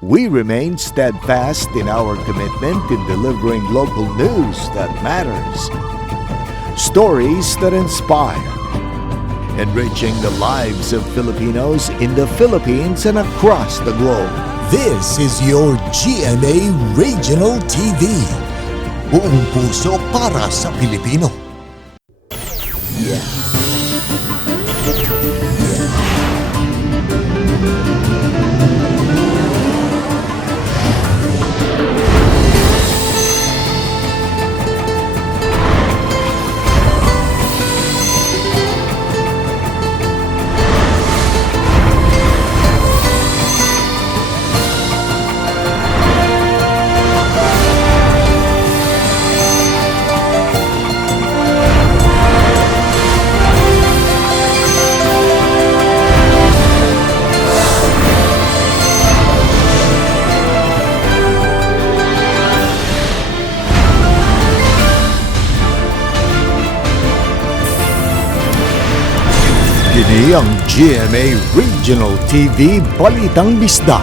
We remain steadfast in our commitment in delivering local news that matters. Stories that inspire. Enriching the lives of Filipinos in the Philippines and across the globe. This is your GMA Regional TV. Buong puso para sa Pilipino. Kini ang GMA Regional TV Balitang Bisda.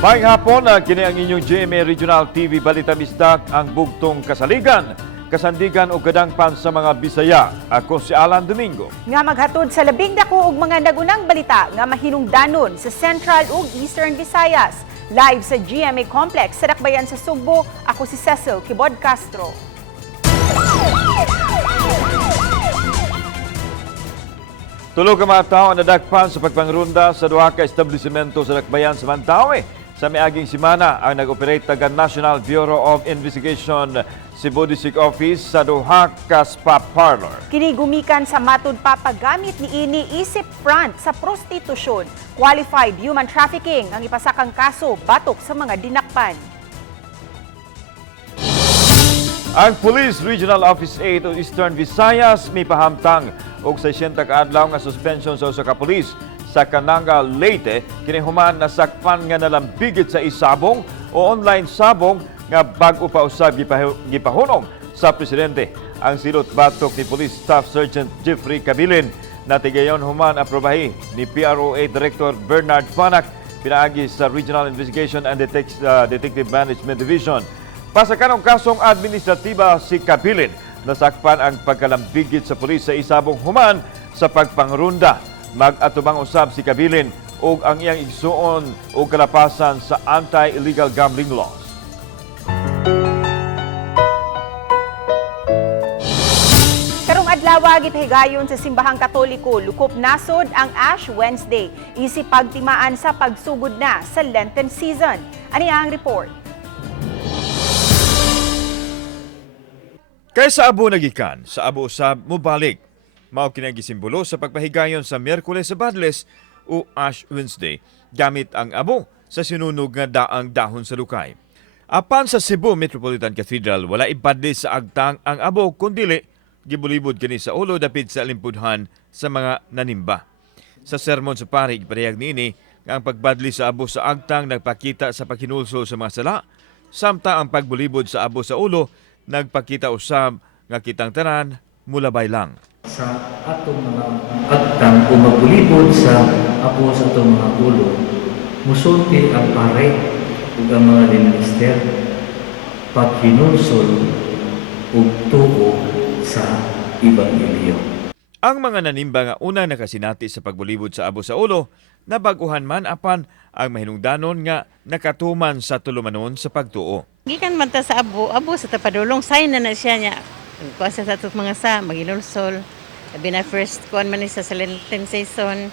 Maayong hapon, kini ang inyong GMA Regional TV Balitang Bisda, ang bugtong kasaligan, kasandigan o kadangpan sa mga Bisaya. Ako si Alan Domingo. Nga maghatod sa labing dako og mga nagunang balita nga mahinungdanon sa Central ug Eastern Visayas. Live sa GMA Complex sa Dakbayan sa Sugbo, ako si Cecil Kibod Castro. Tulo ka mga tao ang nadakpan sa pagpangrunda sa duha ka establishmento sa Dakbayan sa Mantawi. Sa miaging simana ang nag-operate taga National Bureau of Investigation Cebu District Office sa duha ka spa parlor. Kini gumikan sa matud papagamit ni ini isip front sa prostitusyon. Qualified human trafficking ang ipasakang kaso batok sa mga dinakpan. Ang Police Regional Office 8 o Eastern Visayas may pahamtang og 60 ka adlaw nga suspension sa usa ka pulis sa Cananga, Leyte, kini human nasakpan nga nalambigit sa isabong o online sabong nga bag-o pa usab gipahunong sa presidente. Ang silot batok ni Police Staff Sergeant Jeffrey Cabilin natigayon human aprobahi ni PROA Director Bernard Fanac pinaagi sa Regional Investigation and Detective Management Division. Pasakanong kasong administratiba si Cabilin, nasakpan ang pagkalambigit sa pulis sa isabong human sa pagpangrunda. Mag-atubang usab si Cabilin ug ang iyang igsuon o kalapasan sa anti-illegal gambling laws. Karong adlaw gipahigayon sa Simbahang Katoliko, lukop nasod ang Ash Wednesday, isip pagtimaan sa pagsugod na sa Lenten season. Ani ang report? Kaya sa abo nagikan, sa abo usab mubalik. Mao kini gisimbolo sa pagpahigayon sa Miyerkules sa Badles o Ash Wednesday gamit ang abo sa sinunog nga daang dahon sa Lukay. Apan sa Cebu Metropolitan Cathedral wala ibadli sa agtang ang abo kundili gibulibod kini sa ulo dapit sa limpudhan sa mga nanimba. Sa sermon sa pari iparehag niini nga ang pagbadli sa abo sa agtang nagpakita sa paghinulso sa mga sala samtang ang pagbulibod sa abo sa ulo nagpakita usab nga kitang tanan mulabay lang. Sa atong mga agtang o magbulibod sa apo sa atong mga ulo, musulti ang pare ug ang mga minister paghinulsol ug tuo sa Ebanghelyo. Ang mga nanimba nga unang nakasinati sa pagbulibod sa abo sa ulo, nabaguhan man apan ang mahinungdanon nga nakatuman sa tulumanon sa pagtuo. Gikan man ta sa abo sa tapadulong, sign na siya niya. Kuha sa tatot mga sa, magilulsol. Sabi na first kuhan man sa Lenten season.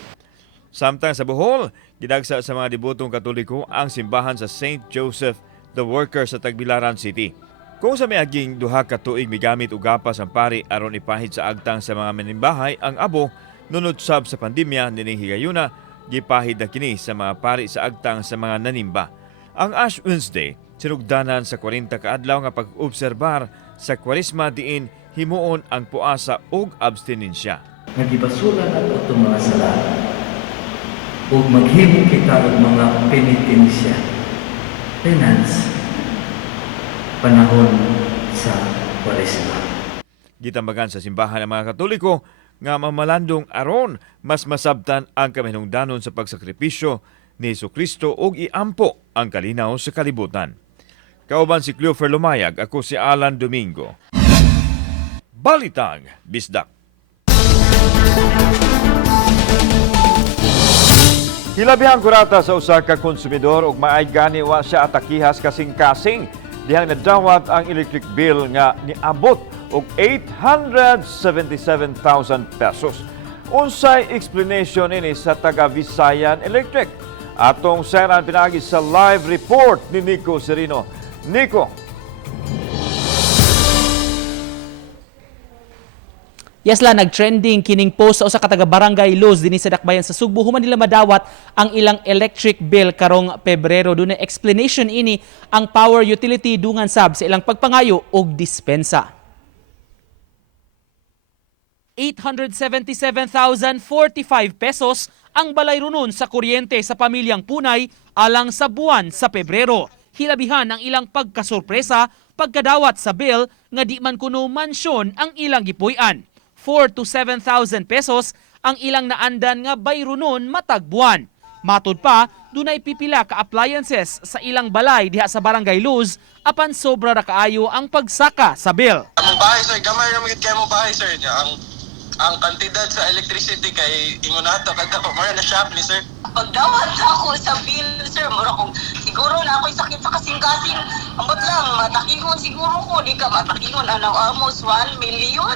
Samtang sa Bohol, gidagsa sa mga debutong Katoliko ang simbahan sa St. Joseph the Worker sa Tagbilaran City. Kung sa miaging duha ka tuig migamit og gapas ang pari aron ipahid sa agtang sa mga manimbahay ang abo, nunod sab sa pandemya nining higayuna, gipahid na kini sa mga pari sa agtang sa mga nanimba. Ang Ash Wednesday, sinugdanan sa 40 ka adlaw nga pag-obserbar sa kwarisma diin himuon ang puasa ug abstinensya. Nagibasulan nato itong mga sala ug maghimo kita og mga penitensya, penance, panahon sa kwaresma. Gitambagan sa simbahan ng mga Katoliko nga mamalandong aron mas masabtan ang kamahinungdanon sa pagsakripisyo ni Jesucristo ug iampo ang kalinaw sa kalibutan. Kauban si Cleofer Lumayag, ako si Alan Domingo. Balitang Bisdak. Hilabihang kurata sa usa ka konsumidor ug maay gani wa siya atakihas kasing-kasing dihang nadawat ang electric bill nga niabot og 877,000 pesos. Unsay explanation ini sa taga Visayan Electric? Atong seran pinagi sa live report ni Nico Serino. Nico. Yes la, nag-trending kining post sa usa ka taga Barangay Luz dinhi sa Dakbayan sa Sugbo human nila madawat ang ilang electric bill karong Pebrero. Dunay explanation ini ang power utility dungan sab sa ilang pagpangayo og dispensa. 877,045 pesos ang balay runon sa kuryente sa pamilyang Punay alang sa buwan sa Pebrero. Hilabihan ang ilang pagkasorpresa pagkadawat sa bill nga di man kuno mansyon ang ilang gipuy-an. 4 to 7,000 pesos ang ilang naandan nga bayrunon matag buwan. Matud pa, dunay pipila ka appliances sa ilang balay diha sa Barangay Luz apan sobra ra kaayo ang pagsaka sa bill. Among bahay sir, gamay ra magid kay mo bahay sir niya. Ang kantidad sa electricity kay ingon nato kadto mara na shop ni sir. Pagdawat ako sa bill, sir, mura kong siguro na ako'y sakit sa kasing-kasing. Ambot lang, matakingon siguro ko, di ka matakingon, almost 1 million.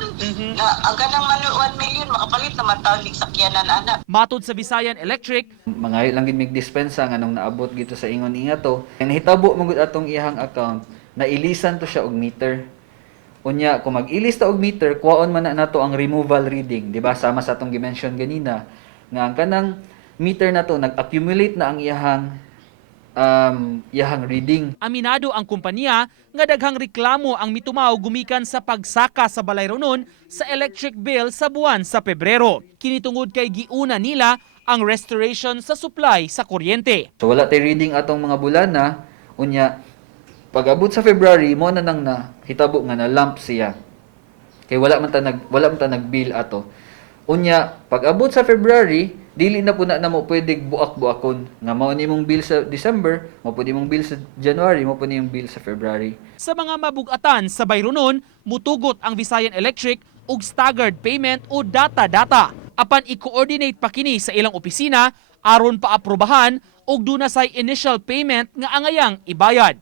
Na, ang ganang 1 million, makapalit naman tawag sakyanan, anak. Matud sa Visayan Electric, mga lang gid mig dispensa nga nung naabot gito sa ingon inga to. Ang nahitabo mo gud atong iyang account, nailisan to siya og meter. Unya, kung mag-ilis ta og meter, kuwaon man na nato ang removal reading, di ba? Sama sa atong gi-mention ganina nga ang kanang meter na to nag-accumulate na ang iyahang reading. aminado ang kumpanya nga daghang reklamo ang mitumaw gumikan sa pagsaka sa balay runon sa electric bill sa buwan sa Pebrero. Kinitungod kay giuna nila ang restoration sa supply sa kuryente. So wala tay reading atong mga bulana, unya pag-abot sa February mo na nang hitabo nga na lump siya. Kay wala man ta nag-bill ato. Unya pag-abot sa February, dili na po na mo pwede buak-buakon. Nga mao ni mong bill sa December, mao po ni mong bill sa January, mao po ni mong bill sa February. Sa mga mabugatan sa bayrunon, mutugot ang Visayan Electric og staggered payment o data-data. Apan i-coordinate pa kini sa ilang opisina aron paaprubahan og duna say initial payment nga angayang ibayad.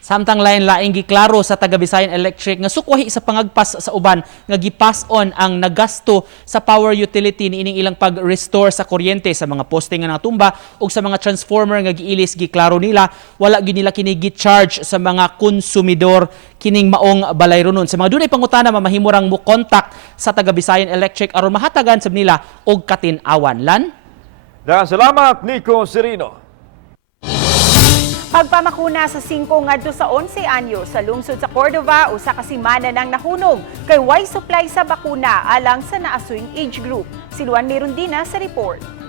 Samtang lain-laing giklaro sa taga Visayan Electric nga sukwahi sa pangagpas sa uban nga gipass on ang nagasto sa power utility niining ilang pag-restore sa kuryente sa mga poste nga natumba ug sa mga transformer nga giilis. Giklaro nila wala gyud nila kini gi-charge sa mga konsumidor kining maong balay runon. Sa mga dunay pangutana mamahimurang mo contact sa taga Visayan Electric aron mahatagan sab nila og katin-awan. Lan? Daghang salamat, Nico Serino. Pagpamakuna sa 5 ngadto sa 11 anyo sa lungsod sa Cordova usa ka semana nang nahunong kay way supply sa bakuna alang sa naasuing age group. Si Luan Mirundina sa report.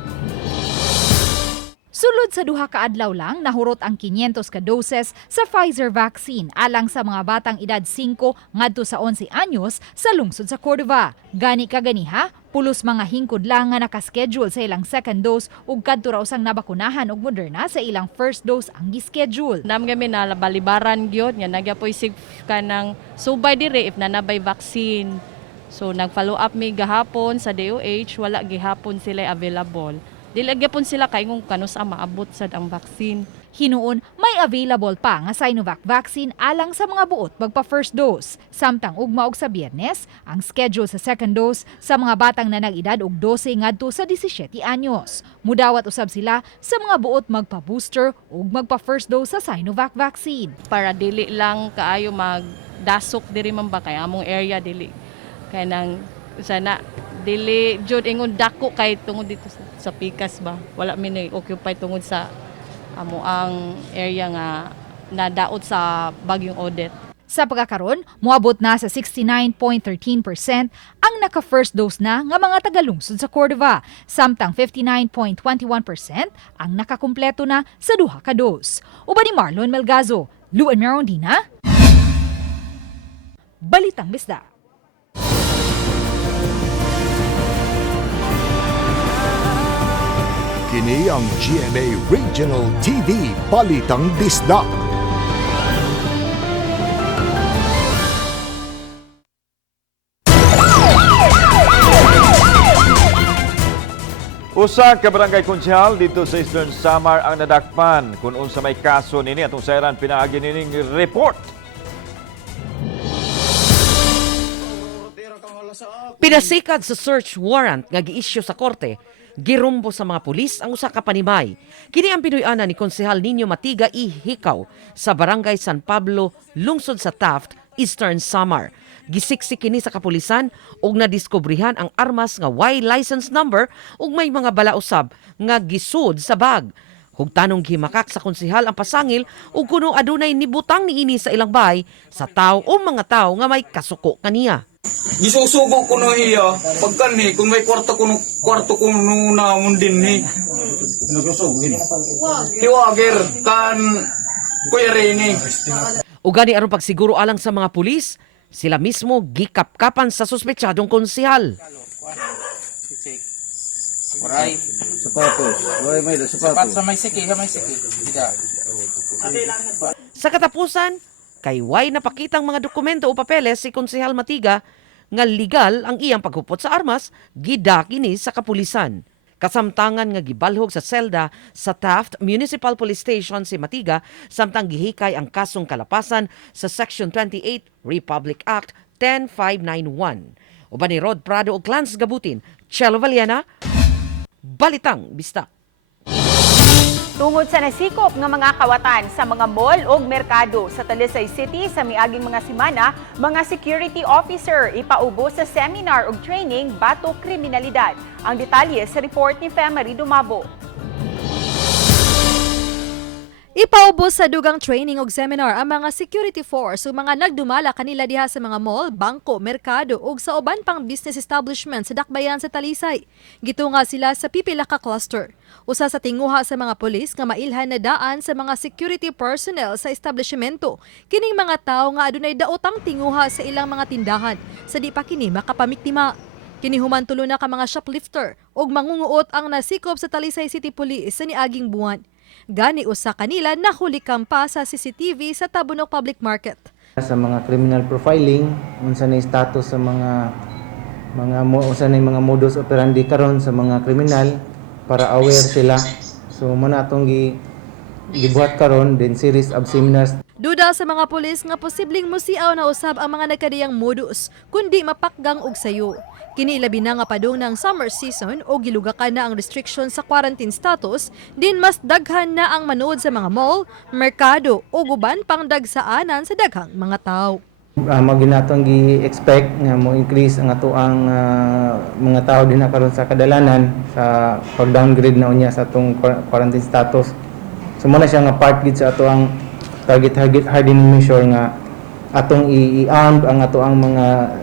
Sulod sa duha ka adlaw lang, nahurot ang 500 ka doses sa Pfizer vaccine alang sa mga batang edad 5 ngadto sa 11 anyos sa lungsod sa Cordova. Gani kaganiha, pulos mga hingkod lang nga nakaschedule sa ilang second dose ug kadto raw sang nabakunahan og Moderna sa ilang first dose ang gischedule. Nam kami na balibaran gyud nga nagyapoy sig kanang subay dire if nanabay vaccine. So nag-follow up mi gahapon sa DOH, wala gihapon sila available. Dili gyapon sila kay kung kanus maabot sad ang vaccine. Hinuon, may available pa nga Sinovac vaccine alang sa mga buot magpa first dose. Samtang ugma og sa Biyernes, ang schedule sa second dose sa mga batang nanag-edad og 12 ngadto sa 17 anyos. Mudawat usab sila sa mga buot magpa-booster ug magpa-first dose sa Sinovac vaccine. Para dili lang kaayo magdasok diri man ba kay among area dili kay nang sana dili jud ingon dako kay tungod dito sa Pikas ba. Wala mi na occupy tungod sa amo ang area nga nadaot sa Bagyong Odette. Sa pagkakaroon, moabot na sa 69.13% ang naka-first dose na nga mga tagalungsod sa Cordova, samtang 59.21% ang nakakumpleto na sa duha ka dose. Uban ni Marlon Melgazo, Luan Mirondina, Balitang Bisdak. Kini ang GMA Regional TV Balitang Bisdak. Usa ka barangay konsyal dito sa Eastern Samar ang nadakpan kung unsa may kaso nini atong sayran pinaagi nining report. Pinasikad sa search warrant nga gi-issue sa korte, girumbo sa mga pulis ang usa ka panimay. Kini ang pinuy-ana ni Konsehal Nino Matiga Ihikaw sa Barangay San Pablo, lungsod sa Taft, Eastern Samar. Gisiksik kini sa kapulisan ug nadiskubrihan ang armas nga way license number ug may mga bala usab nga gisud sa bag. Hugtanong gimakak sa konsehal ang pasangil ug kuno adunay nibutang niini sa ilang bahay sa tawo o mga tawo nga may kasuko kaniya. Gisusugo ko no iya pagkan ni kung may kwarto ko no namun din ni. Hiwager kan kuya Rene. Ugani aron pagsiguro alang sa mga pulis, sila mismo gikapkapan sa suspetsadong konsehal. Waray. Sapatos. Waray may sapatos. Sa may siki. Sa katapusan, kay way napakitang mga dokumento o papeles si Konsehal Matiga nga legal ang iyang paghupot sa armas, gidaki ni sa kapulisan. Kasamtangan nga gibalhog sa selda sa Taft Municipal Police Station si Matiga samtang gihikay ang kasong kalapasan sa Section 28 Republic Act 10591. Uban ni Rod Prado o Clans Gabutin, Chelo Valiana, Balitang Bisdak. Tungod sa nasikop nga mga kawatan sa mga mall o merkado sa Talisay City sa miaging mga semana, mga security officer ipaubo sa seminar o training batok kriminalidad. Ang detalye sa report ni Femery Dumabo. Ipaubos sa dugang training og seminar ang mga security force ug mga nagdumala kanila diha sa mga mall, bangko, merkado ug sa uban pang business establishment sa dakbayan sa Talisay. Gitunga sila sa pipila ka cluster. Usa sa tinguha sa mga pulis nga mailhan na daan sa mga security personnel sa establishmento. Kining mga tawo nga adunay daotang tinguha sa ilang mga tindahan sa di pa kini makapamiktima. Kini humantulo na ka mga shoplifter ug mangunguot ang nasikop sa Talisay City Police sa niaging buwan. Gani usa kanila nahulikam pa sa CCTV sa Tabunok Public Market. Sa mga criminal profiling, unsa na status sa unsa na mga modus operandi karon sa mga kriminal para aware sila. So muna atong gibuhat karon din series of seminars. Duda sa mga pulis nga posibleng musiaw na usab ang mga nagkadiyang modus kundi mapakgang og sayo. Kini labi na nga padung ng summer season o gilugakan na ang restriction sa quarantine status, din mas daghan na ang manood sa mga mall, merkado o guban pang dagsaanan sa daghang mga tao. Maginatong gi-expect nga mo increase ang ato ang mga tao din na karon sa kadalanan sa pag-downgrade na unya sa atong quarantine status. So muna siya nga part gid sa ato ang target hardening measure nga atong i-arm ang ato ang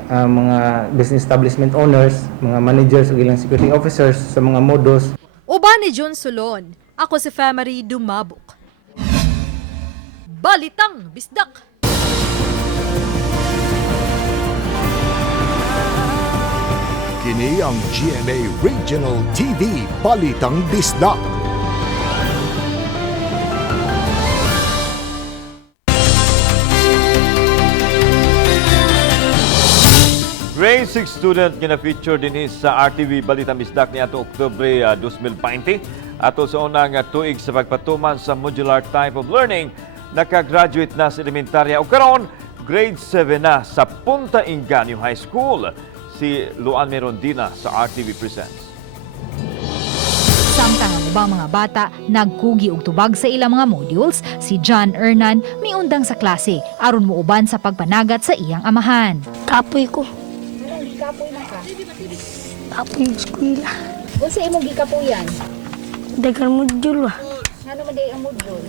mga business establishment owners, mga managers ug ilang security officers sa mga modus. Uban ni John Solon, ako si Femery Dumabok. Balitang Bisdak. Kini ang GMA Regional TV Balitang Bisdak. Grade 6 student nga na-feature din sa RTV Balitang Bisdak ni ato Oktubre 2020. Ato sa unang tuig sa pagpatuman sa modular type of learning, nakagraduate na sa elementarya o karon grade 7 na sa Punta Inganyo High School. Si Luan Merondina sa RTV Presents. Samtang ang ubang mga bata nagkugi og tubag sa ilang mga modules, si John Hernan miundang sa klase aron muuban sa pagpanagat sa iyang amahan. Kapoy ko. Kapoy na ka? Kapoy yung eskwela. Unsa imong gikapoyan? Dagang module ba? Ano man day ang module?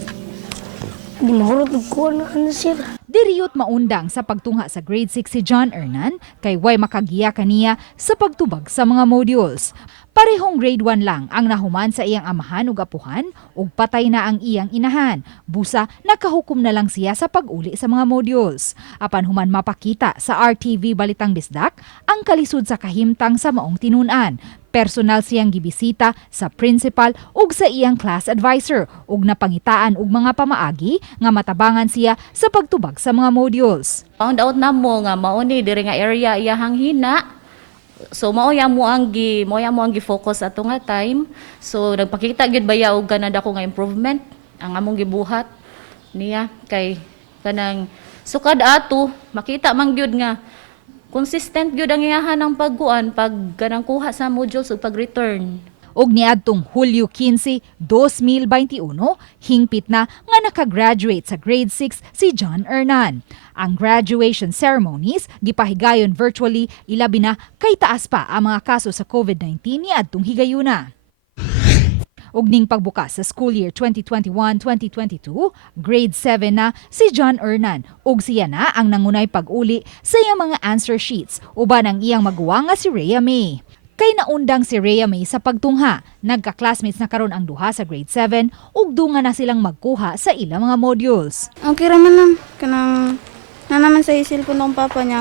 Di mahurot ko na sir. Diriyot maundang sa pagtungha sa grade 6 si John Hernan kay way makagiya kaniya sa pagtubag sa mga modules. Parehong grade 1 lang ang nahuman sa iyang amahan ug apuhan ug patay na ang iyang inahan. Busa nakahukom na lang siya sa pag-uli sa mga modules. Apan human mapakita sa RTV Balitang Bisdak ang kalisod sa kahimtang sa maong tinun-an. Personal siyang gibisita sa principal ug sa iyang class advisor ug napangitaan og mga pamaagi nga matabangan siya sa pagtubag sa mga modules. Found out na mo nga mauni diri nga area iyahang hina. So mao ya mo ang gi-focus ato nga time. So nagpakita gyud baya og ganad ako nga improvement ang among gibuhat niya kay kanang sukad ato makita man gyud nga consistent gyud ang iyahan ng pagkuan pag ganang kuha sa modules ug pag-return. Og niadtong Hulyo 15, 2021, hingpit na nga nakagraduate sa grade 6 si John Hernan. Ang graduation ceremonies gipahigayon virtually, ilabi na kay taas pa ang mga kaso sa COVID-19 niadtong higayuna. Og ning pagbukas sa school year 2021-2022, grade 7 na si John Hernan ug siya na ang nangunay pag-uli sa iyang mga answer sheets uban ang iyang maguwang nga si Rhea May. Kay naundang si Rhea May sa pagtungha, nagka-classmates na karon ang duha sa grade 7 ug dunga na silang magkuha sa ilang mga modules. Okay raman lang kanang na naman sa cellphone ng papa niya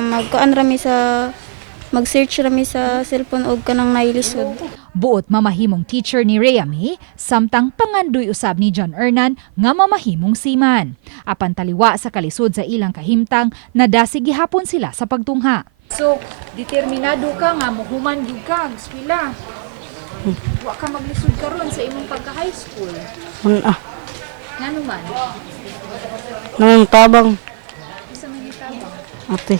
mag-search rami sa cellphone og kanang nailisod. Buot mamahimong teacher ni Rhea May, samtang pangandoy usab ni John Hernan nga mamahimong seaman. Apan taliwa sa kalisod sa ilang kahimtang, nadasig gihapon sila sa pagtungha. So, determinado ka nga mohuman gyud ka eskwela. Wa ka maglisod karon sa imong pagka-high school. Ngano man? Nang tabang. Isa man yung tabang. Ate.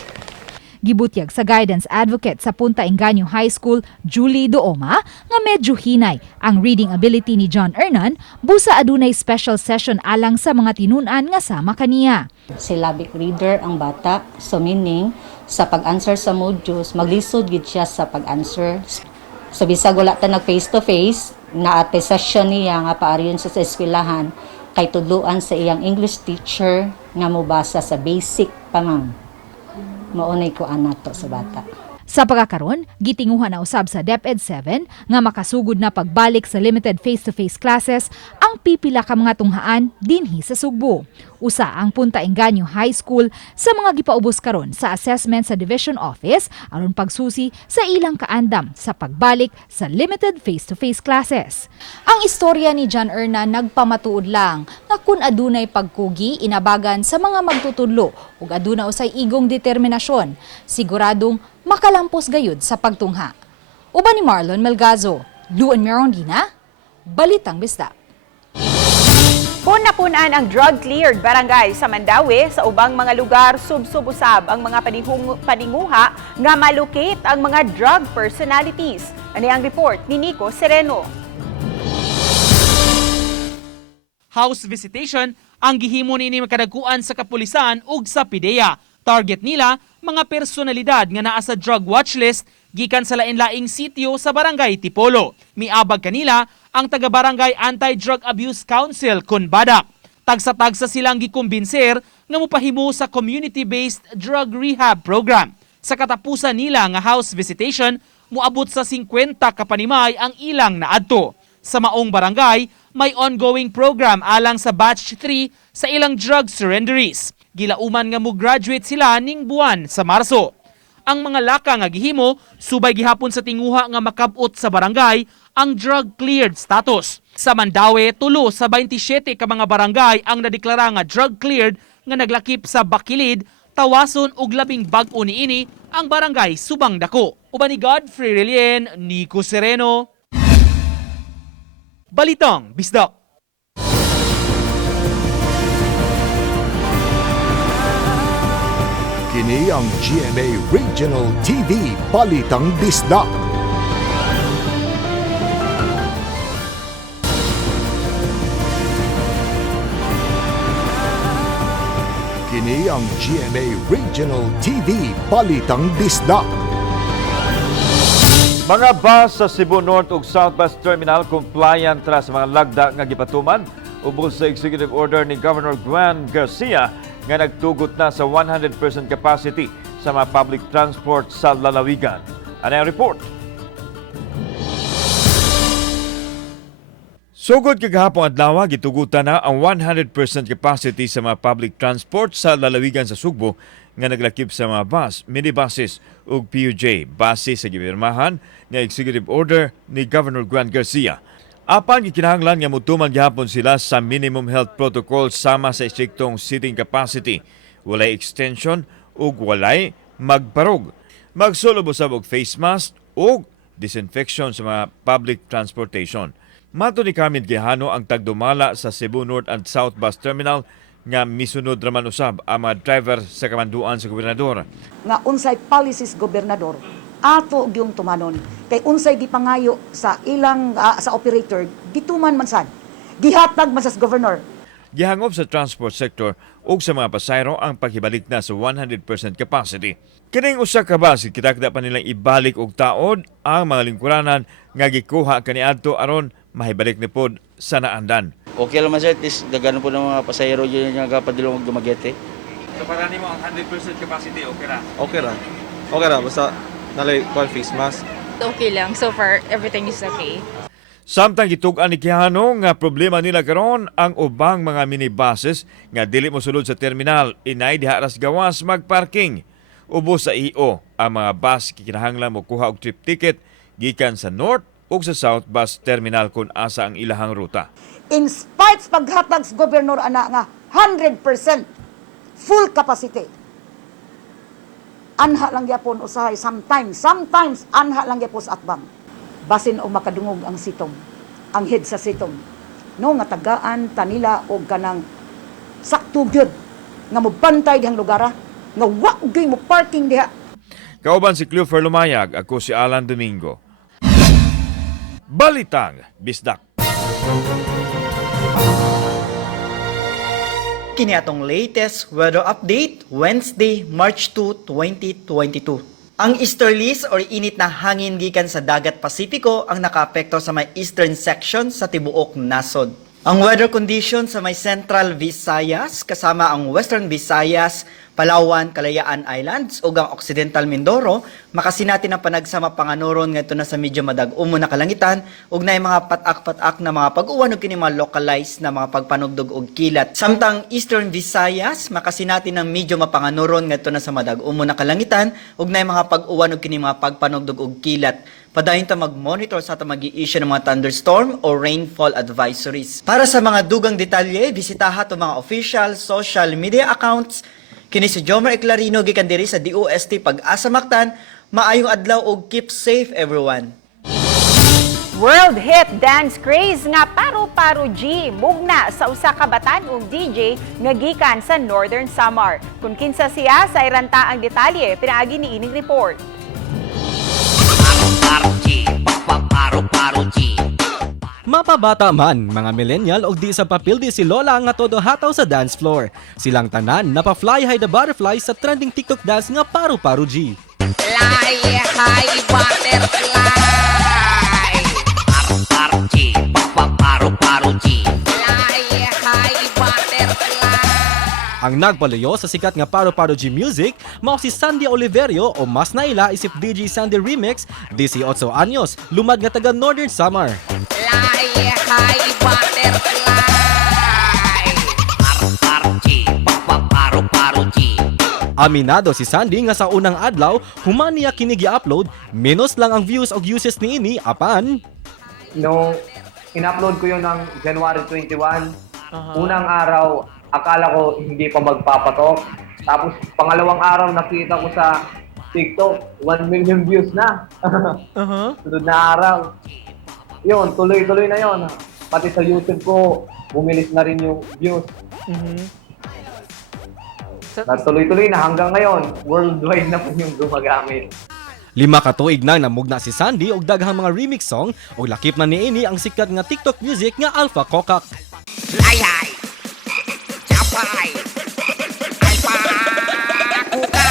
Gibutyag sa guidance advocate sa Punta Engaño High School, Julie Dooma, nga medyo hinay ang reading ability ni John Hernan, busa adunay special session alang sa mga tinunan nga sama kaniya. Syllabic reader ang bata, so meaning sa pag-answer sa modules, maglisod gid siya sa pag-answer. So bisag wala ta nag face to face, naate session niya nga paariyon sa eskwelahan kay tudluan sa iyang English teacher nga mobasa sa basic pamang. Maunay ko anato sa bata. Sa pagkakaroon, gitinguhan na usab sa DepEd 7 nga makasugod na pagbalik sa limited face-to-face classes ang pipila ka mga tunghaan dinhi sa Sugbo. Usa ang Punta Engaño High School sa mga gipaubos karon sa assessment sa Division Office aron pagsusi sa ilang kaandam sa pagbalik sa limited face-to-face classes. Ang istorya ni John Hernan nagpamatuod lang nga kun adunay pagkugi inabagan sa mga magtutudlo ug aduna usay igong determinasyon, siguradong makalampos gayud sa pagtungha. Uban ni Marlon Melgazo, Luan Merondina, Balitang Bisdak. Puna-punan ang drug-cleared barangay sa Mandaue. Sa ubang mga lugar, sub-subusab ang mga paninguha nga malocate ang mga drug personalities. Ano ang report ni Nico Sereno? House visitation ang gihimo ni makadagkuan sa kapulisan ug sa PIDEA. Target nila mga personalidad nga naa sa drug watchlist gikan sa lain-laing sitio sa Barangay Tipolo. Miabag kanila ang taga-Barangay Anti-Drug Abuse Council kun Badak. Tagsa-tagsa silang gikumbinser nga mopahimo sa community-based drug rehab program. Sa katapusan nila nga house visitation, muabot sa 50 kapanimay ang ilang naadto. Sa maong barangay, may ongoing program alang sa batch 3 sa ilang drug surrenderies. Gilauman nga mo graduate sila ning buwan sa Marso. Ang mga laka nga gihimo subay gihapon sa tinguha nga makabot sa barangay ang drug-cleared status. Sa Mandaue, 3 sa 27 ka mga barangay ang nadeklara nga drug-cleared nga naglakip sa Bakilid, Tawason ug labing bag-o niini ang barangay Subang Dako. Uban ni Godfrey Relien, Nico Sereno. Balitang Bisdak. Kini ang GMA Regional TV Balitang Bisdak. Kini ang GMA Regional TV Balitang Bisdak. Mga bus sa Cebu North ug South Bus Terminal compliant ra sa mga lagda nga gipatuman ubos sa executive order ni Governor Juan Garcia nga nagtugot na sa 100% capacity sa mga public transport sa lalawigan. Ano ang report? Sugod kagahapon adlaw gitugutan na ang 100% capacity sa mga public transport sa lalawigan sa Sugbo nga naglakip sa mga bus, minibuses ug PUJ base sa gipirmahan nga executive order ni Governor Juan Garcia. Apan gikinahanglan nga mutuman gihapon sila sa minimum health protocol sama sa istriktong seating capacity, walay extension ug walay magbarog. Magsulob usab og face mask ug disinfection sa mga public transportation. Mato ni Carmen Quijano ang tagdumala sa Cebu North and South Bus Terminal nga misunod raman usab ang mga driver sa kamanduan sa gobernador. Nga unsay policies gobernador ato gyung tumanon kay unsay gipangayo sa ilang sa operator gituman man sad gihatag man sa governor. Gihangop sa transport sector ug sa mga pasayro ang paghibalik na sa 100% capacity. Kining usa ka bus kitakda pa nilang ibalik og taod ang mga lingkuranan nga gikuha kaniadto aron mahibalik ni pod sa naandan. Okay lang man sir, daghan po ng mga pasahero yun yung nagapadulong og Dumaguete. So para nimo ang 100% capacity okay ra? Okay ra. Okay ra basta nalay face mask. Okay lang. So far, everything is okay. Samtang gitug-an ni Quijano nga problema nila karon ang ubang mga minibuses nga dili mosulod sa terminal inay diha ras gawas magparking. Ubos sa IO ang mga bus kinahanglan mo kuha og trip ticket gikan sa North ug sa South Bus Terminal kung asa ang ilahang ruta. In spite paghatag sa gobernador ana nga 100% full capacity. Anha lang gyapon usahay sometimes anha lang gyapon sa atbang. Basin o makadungog ang sitong, ang head sa sitong. No nga tagaan tanila og kanang sakto gyud nga mobantay dihang lugar nga wa gyud mo parking diha. Kauban si Cleofer Lumayag, ako si Alan Domingo. Balitang Bisdak. Kini atong latest weather update Wednesday, March 2, 2022. Ang easterlies or init na hangin gikan sa dagat Pasipiko ang nakaapekto sa may eastern section sa tibuok nasod. Ang weather condition sa may Central Visayas kasama ang Western Visayas, Palawan, Kalayaan Islands ug ang Occidental Mindoro makasinati ng panagsama panganuron ngadto na sa medyo madag-umo na kalangitan ug naay mga patak-patak na mga pag-uwan ug kini mga localized na mga pagpanugdog og kilat. Samtang Eastern Visayas makasinati ng medyo mapanganuron ngadto na sa madag-umo na kalangitan ug naay mga pag-uwan ug kini mga pagpanugdog og kilat. Padayon ta mag-monitor sa atong mag-i-issue ng mga thunderstorm o rainfall advisories. Para sa mga dugang detalye, bisitaha to mga official social media accounts. Kini si Jomar Eclarino gikan diri sa DOST Pag-asa Mactan. Maayong adlaw ug keep safe everyone. World hit dance craze nga Paro-Paro G mugna sa usa ka batan ug DJ nga gikan sa Northern Samar. Kung kinsa siya sa iranta ang detalye pinaagi ni ining report. Mapabata man, mga millennial o di sa papildi si Lola nga todo hataw sa dance floor. Silang tanan napa-fly high the butterfly sa trending TikTok dance nga Paro-Paro G. Fly high butterfly. Paro-Paro G. Paro-Paro G. Fly high butterfly. Ang nagpaluyo sa sikat nga Paro-Paro G music mao si Sandy Oliverio o mas naila isip DJ Sandy Remix, 18 anyos, lumad nga taga Northern Samar. Fly high butterfly. Paro-Paro G. Paro-Paro G. Aminado si Sandy nga sa unang adlaw human niya kini gi-upload, minus lang ang views og uses niini apan nung in-upload ko yun ng January 21, unang araw akala ko hindi pa magpapatok. Tapos pangalawang araw nakita ko sa TikTok 1 million views na. Sunod na araw. Yun, tuloy-tuloy na yun. Pati sa YouTube ko, bumilis na rin yung views. Tuloy-tuloy na hanggang ngayon. Worldwide na po yung gumagamit. 5 ka tuig na namugna si Sandy og daghang mga remix song og lakip na niini ang sikat nga TikTok music nga Alpha Kokak. Ay. Chapay. Alpha Kuka.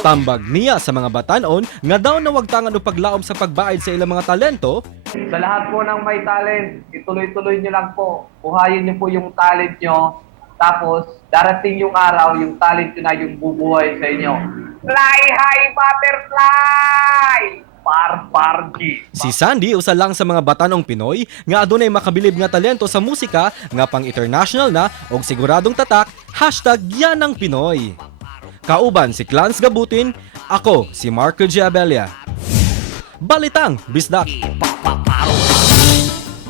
Tambag niya sa mga batanon nga daw nawagtangan og paglaom sa pagbaid sa ilang mga talento. Sa lahat po ng may talent, ituloy-tuloy nyo lang po. Buhayin nyo po yung talent nyo. Tapos, darating yung araw, yung talent nyo na yung bubuhay sa inyo. Fly high butterfly! Parparji. Si Sandy usa lang sa mga batanong Pinoy nga adunay makabilib nga talento sa musika nga pang international na og siguradong tatak #Yanang Pinoy. Kauban si Clans Gabutin, ako si Marco Giabelia. Balitang Bisdak.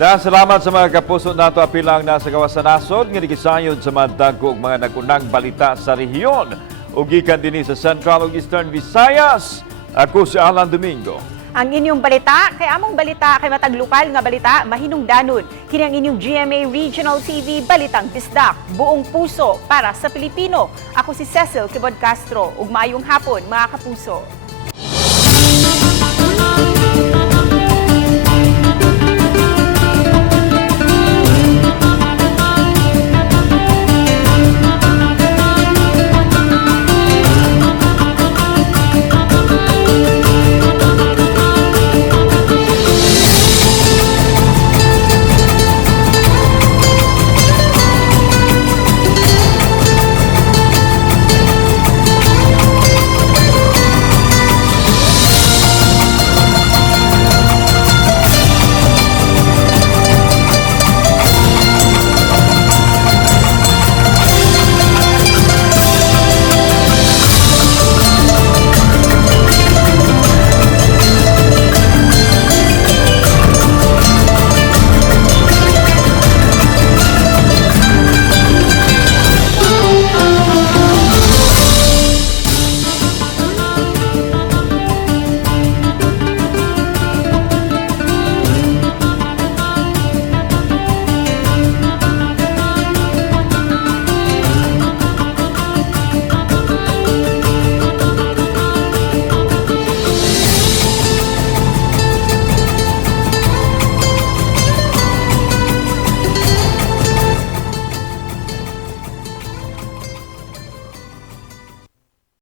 Salamat sa mga kapuso nato apilang nasa gawas sa nasod nga nagisayod sa mga dagko ug mga nagunang balita sa rehiyon. Ug gikan dinhi sa Central ug Eastern Visayas. Ako si Alan Domingo. Ang inyong balita, kay among balita kay matag lokal nga balita mahinungdanon. Kini ang inyong GMA Regional TV Balitang Bisdak, buong puso para sa Pilipino. Ako si Cecil Kibod Castro ug maayong hapon mga kapuso.